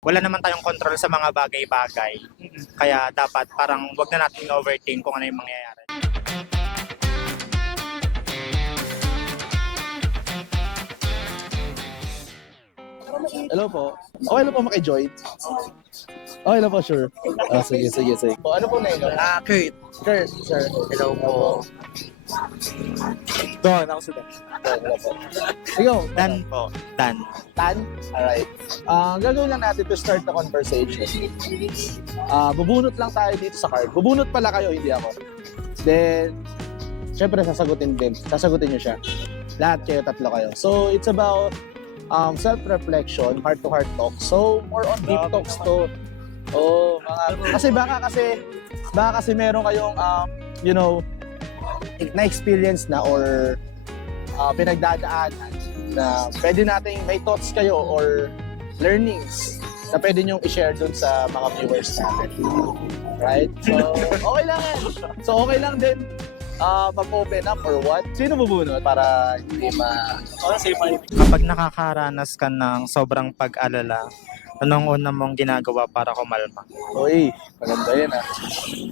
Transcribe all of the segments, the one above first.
Wala naman tayong control sa mga bagay-bagay. Kaya dapat parang wag na natin overthink kung ano yung mangyayari. Hello po. Okay lang po maki-join? Okay lang po, sure. Sige. Ano po na yun? Kurt. Kurt, sir. Hello po. Don, ako si Dan. Hello po. Ikaw, Dan po. Dan. Tan? Alright. Gagawin lang natin to start the conversation. Bubunot lang tayo dito sa card. Bubunot pala kayo, hindi ako. Then, syempre sasagutin nyo siya. Lahat kayo, tatlo kayo. So, it's about self-reflection, heart-to-heart talk. So, more on deep talks to. Oh, kasi baka kasi meron kayong na-experience na or pinagdadaanan na pwede nating may thoughts kayo or learnings na pwede nyong i-share dun sa mga viewers natin. Right? So, okay lang yan. So, okay lang din mag-open up or what? Sino bubunot para hindi Kapag nakakaranas ka ng sobrang pag-alala, anong una mong ginagawa para kumalma? Uy, maganda yun ah.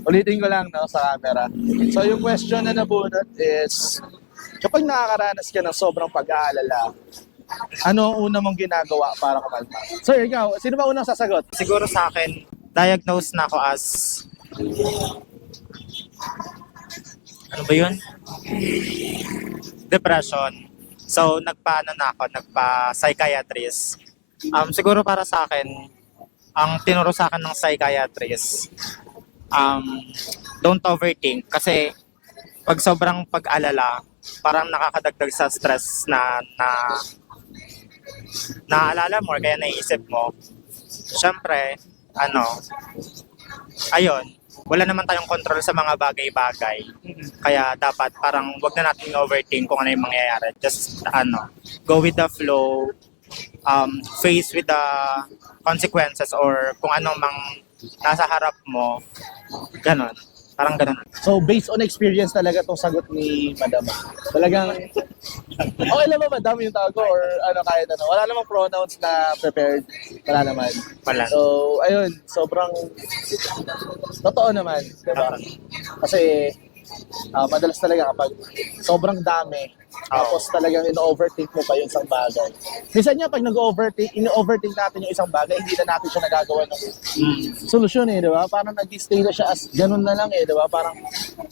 Ulitin ko lang no, sa camera. So yung question na nabunot is, kapag nakakaranas ka ng sobrang pag-aalala, ano ang una mong ginagawa para kumalma? Sir, ikaw, sino ba unang sasagot? Siguro sa akin, diagnosed na ako as... Ano ba yun? Depression. So, nagpa-psychiatrist. Siguro para sa akin, ang tinuro sa akin ng psychiatrist, don't overthink. Kasi pag sobrang pag-alala, parang nakakadagdag sa stress na naaalala mo or kaya naiisip mo. Siyempre, ayun, wala naman tayong control sa mga bagay-bagay. Kaya dapat parang wag na natin overthink kung ano yung mangyayari. Just go with the flow, face with the consequences or kung anong nasa harap mo. Ganon. Parang ganon. So based on experience talaga itong sagot ni Madam. Talagang, okay lang ba Madam yung tawag ko or kahit ano. Wala namang pronouns na prepared. Wala naman. Wala. So ayun, sobrang totoo naman. Diba? Kasi madalas talaga kapag sobrang dami, tapos talagang ino-overthink mo pa yung isang bagay. Minsan nga pag ino-overthink natin yung isang bagay, hindi na natin siya nagagawa ng solusyon di ba? Parang nag-stay na siya as ganun na lang di ba? Parang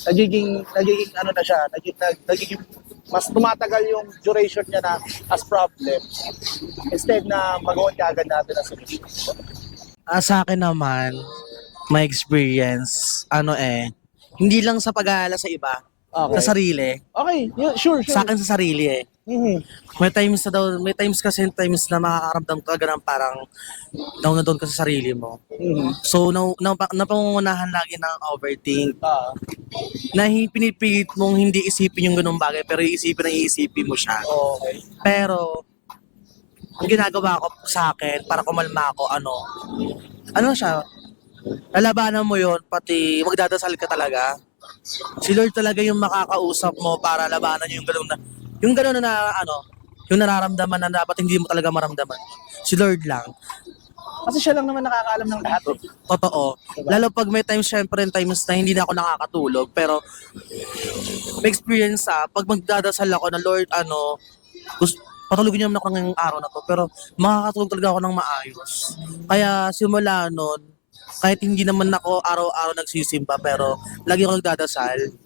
nagiging na siya, nagiging mas tumatagal yung duration niya na as problem instead na magawa agad natin ang solusyon. Sa akin naman, my experience, hindi lang sa pag-aalala sa iba, Okay. sa sarili. Okay, sure. Sa akin sa sarili Mhm. May times na makakaramdam ka ng parang down na down ka sa sarili mo. Mhm. So, napangungunahan lagi ng overthink. Na pinipilit mong hindi isipin yung ganung bagay, pero iisipin mo siya. Okay. Pero, ang ginagawa ko sa akin, para kumalma ako, siya, lalabanan mo yon pati magdadasal ka talaga. Si Lord talaga yung makakausap mo para labanan yung gano'n na yung nararamdaman na dapat hindi mo talaga maramdaman. Si Lord lang. Kasi siya lang naman nakakaalam ng lahat. Totoo. Diba? Lalo pag may times na hindi na ako nakakatulog, pero may experience pag magdadasal ako na Lord, patulogin niyo naman ako ngayong araw na to, pero makakatulog talaga ako ng maayos. Kaya simula nun, kahit hindi naman ako araw-araw nagsisimba, pero lagi ako nagdadasal.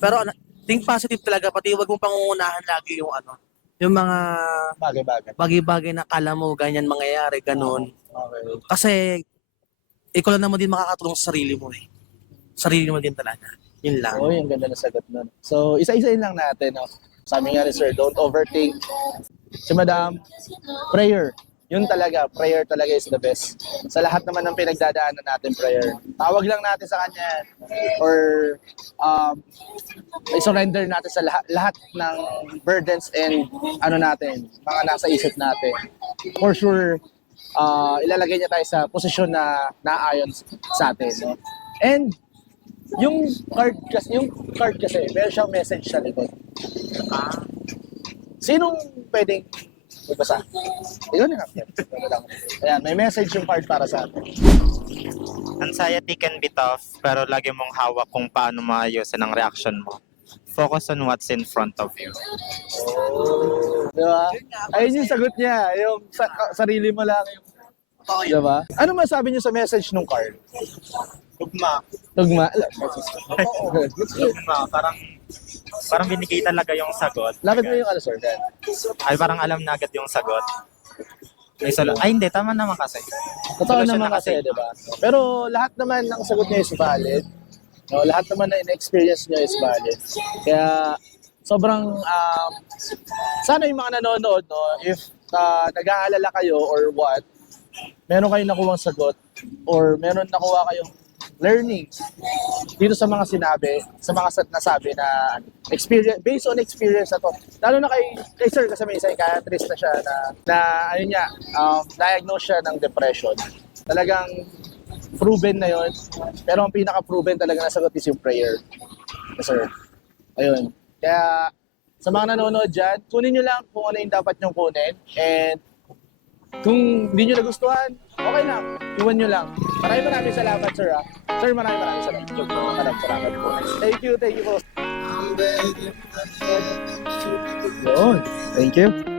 Pero think positive talaga, pati wag mong pangungunahan lagi yung mga bagay-bagay na kala mo ganyan mangyayari, ganun. Okay. Kasi ikaw lang naman din makakatulong sa sarili mo Sarili mo din talaga. Yun lang. Oh, yung ganda na sagot nun. So, isa-isain lang natin. Sabi nga ni Sir, don't overthink. Si Madam, prayer. Yun talaga, prayer talaga is the best. Sa lahat naman ng pinagdadaanan natin, prayer. Tawag lang natin sa Kanya or i-surrender natin sa lahat ng burdens and mga nasa isip natin. For sure, ilalagay niya tayo sa posisyon na naayon sa atin. No? And yung card kasi, meron siyang message sa likod. Sinong pwedeng Magbasa. Yun nga. Ano lang. Ayan, may message yung card para sa atin. Anxiety can be tough, pero lagi mong hawak kung paano maayusin ang reaction mo. Focus on what's in front of you. Di ba? Ayun yung sagot niya. Yung sarili mo lang. Di ba? Ano masabi niyo sa message ng card? Tugma. Tugma. Tugma, parang binigay talaga yung sagot. Lapit mo yung ano, sir. Ay, parang alam na agad yung sagot. Ay, hindi. Tama naman kasi. Totoo Solusyon naman na kasi, di ba? Pero lahat naman ng sagot niya is valid. No, lahat naman na in-experience niya is valid. Kaya sobrang sana yung mga nanonood, no, if nag-aalala kayo or what, meron kayong nakuhang sagot or meron nakuha kayong learnings dito sa mga sinabi, sa mga nasabi na experience, based on experience na to. Lalo na kay sir kasi may psychiatrist na siya na ayun niya, diagnose siya ng depression. Talagang proven na yon. Pero ang pinaka-proven talaga na sagot is yung prayer. Yes, sir. Ayun. Kaya sa mga nanonood dyan, kunin nyo lang kung ano yung dapat nyong kunin. And kung hindi nyo nagustuhan, okay lang. Iwan nyo lang. Maraming salamat, sir. Sir, maraming salamat. Salamat po. Thank you po. Yun. Thank you.